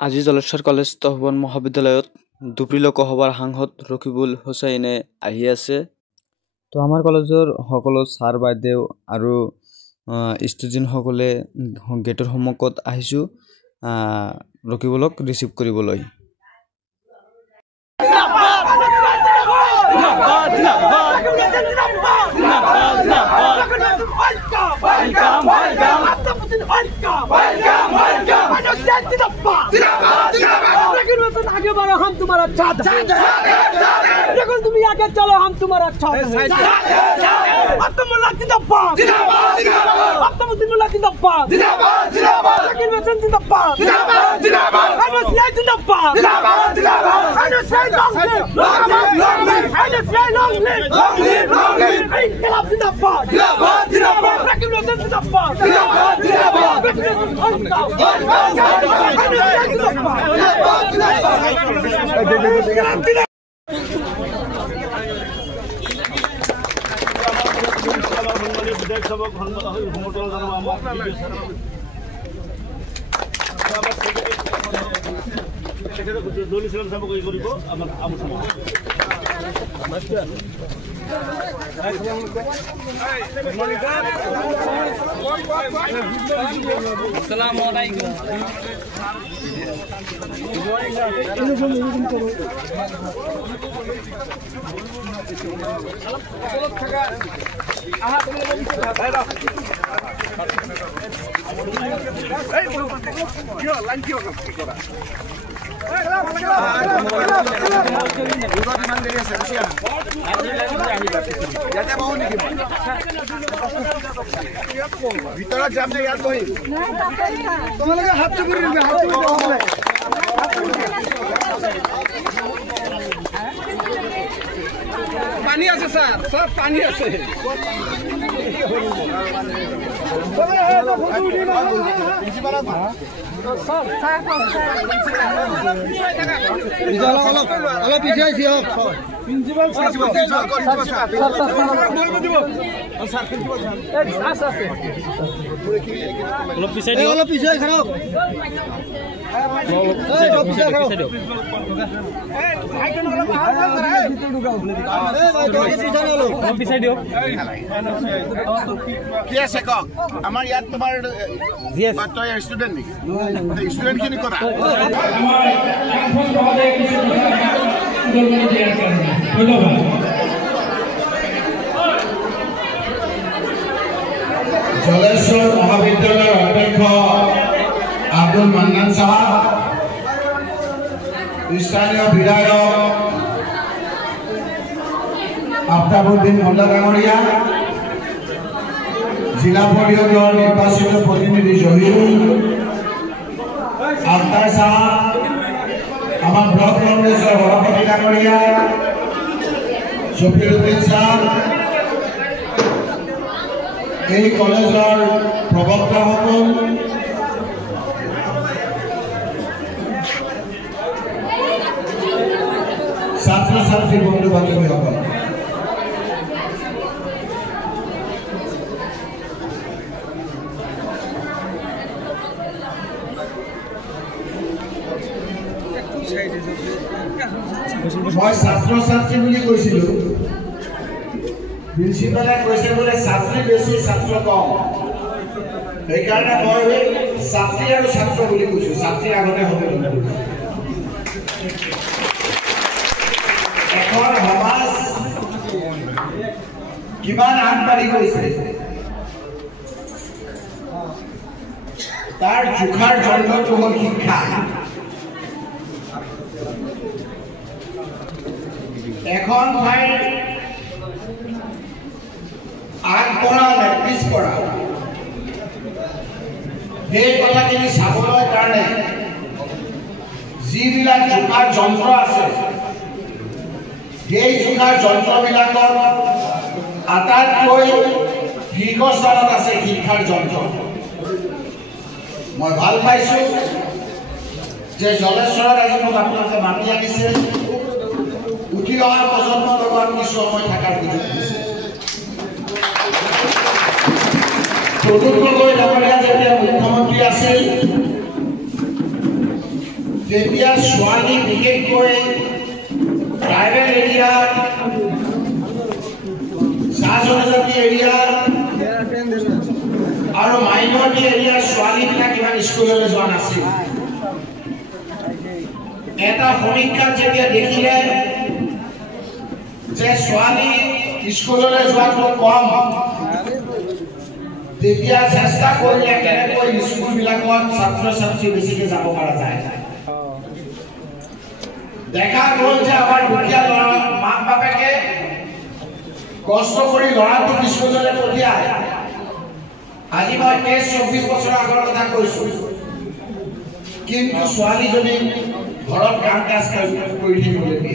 আজি জলেশ্বৰ কলেজ তহবন মহাবিদ্যালয়ত দুপ্ৰী লোকসভাৰ সাংসদ ৰকিবুল হুছেইনে আহি আছে। তো আমাৰ কলেজৰ সকলো ছাৰ বাইদেউ আৰু ষ্টুডেণ্টসকলে গেটৰ সন্মুখত আহিছোঁ ৰকিবুলক ৰিচিভ কৰিবলৈ। आगे बढ़ो हम तुम्हारा साथ देखो तुम आगे चलो हम तुम्हारा साथ मुल्ला जिंदाबाद मुल्ला जिंदाबाद लेकिन वतन जिंदाबाद अनसिया जिंदाबाद इंकलाब जिंदाबाद लेकिन वतन जिंदाबाद ভিতৰত যাম যে ইয়াত বহি তোমালোকে হাত চুবুৰি পানী আছে স্যার স্যার পানী আছে অলপ পিছাই দিয়ক প্রিন্সিপাল অলপ পিছাই খারাপ আমার ইয়াত তোমার স্টুডেন্ট স্টুডেন্ট খিনি কথা জলেশ্বৰ মহাবিদ্যালয়ৰ অধ্যক্ষ আব্দুল মান্নান সাহেব, স্থানীয় বিধায়ক আফতাবুদ্দিন মোল্লা ডাঙৰীয়া, জিলা পৰিষদৰ নিৰ্বাচিত প্ৰতিনিধি জহিৰুল আফতাৰ সাহেব, আমাৰ ব্লক কংগ্ৰেছৰ সভাপতি ডাঙৰীয়া শফিউদ্দিন সাহেব, এই কলেজৰ প্ৰবক্তাসকল, ছাত্ৰ ছাত্ৰী বন্ধু বান্ধৱীসকল, মই ছাত্ৰ ছাত্ৰী বুলি কৈছিলো, প্ৰিন্সিপালে কৈছে বোলে ছাত্ৰী বেছি ছাত্ৰ কম, সেইকাৰণে মই ছাত্ৰী আৰু ছাত্ৰ বুলি কৈছো, ছাত্ৰী আগতে হবে এখন সমাজ কিমান আগবাঢ়ি গৈছে তাৰ জোখাৰ যন্ত্ৰটো হ'ল শিক্ষা। এখন ঠাইৰ আগবঢ়া নে পিছপৰা সেই কথাখিনি চাবলৈ কাৰণে যিবিলাক জোখাৰ যন্ত্ৰ আছে সেই জোখাৰ যন্ত্ৰবিলাকৰ আটাইতকৈ শীৰ্ষস্থানত আছে শিক্ষাৰ যন্ত্ৰ। মই ভাল পাইছো যে জলেশ্বৰত আজি মোক আপোনালোকে মাতি আনিছে উঠি অহা প্ৰজন্মৰ লগত কিছু সময় থকাৰ সুযোগ দিছে। প্ৰদ্যুৎ গগৈ ডাঙৰীয়া যেতিয়া মুখ্যমন্ত্ৰী আছিল তেতিয়া ছোৱালী বিশেষকৈ ট্ৰাইবেল এৰিয়া চাহ জনজাতি এৰিয়া আৰু মাইনৰিটি এৰিয়াৰ ছোৱালীবিলাক ইমান স্কুললৈ যোৱা নাছিল। এটা সমীক্ষাত যেতিয়া দেখিলে যে ছোৱালী স্কুললৈ যোৱাটো কম তেতিয়া চেষ্টা কৰিলে কেনেকৈ স্কুলবিলাকত ছাত্ৰ ছাত্ৰী বেছিকৈ যাব পৰা যায়। দেখা গ'ল যে আমাৰ দুখীয়া মাক বাপেকে কষ্ট কৰি ল'ৰাটোক স্কুললৈ পঠিয়ায়। আজি মই 23-24 বছৰ আগৰ কথা কৈছো, কিন্তু ছোৱালীজনী ঘৰত কাম কাজ কৰি থাকিবলৈ দিয়ে।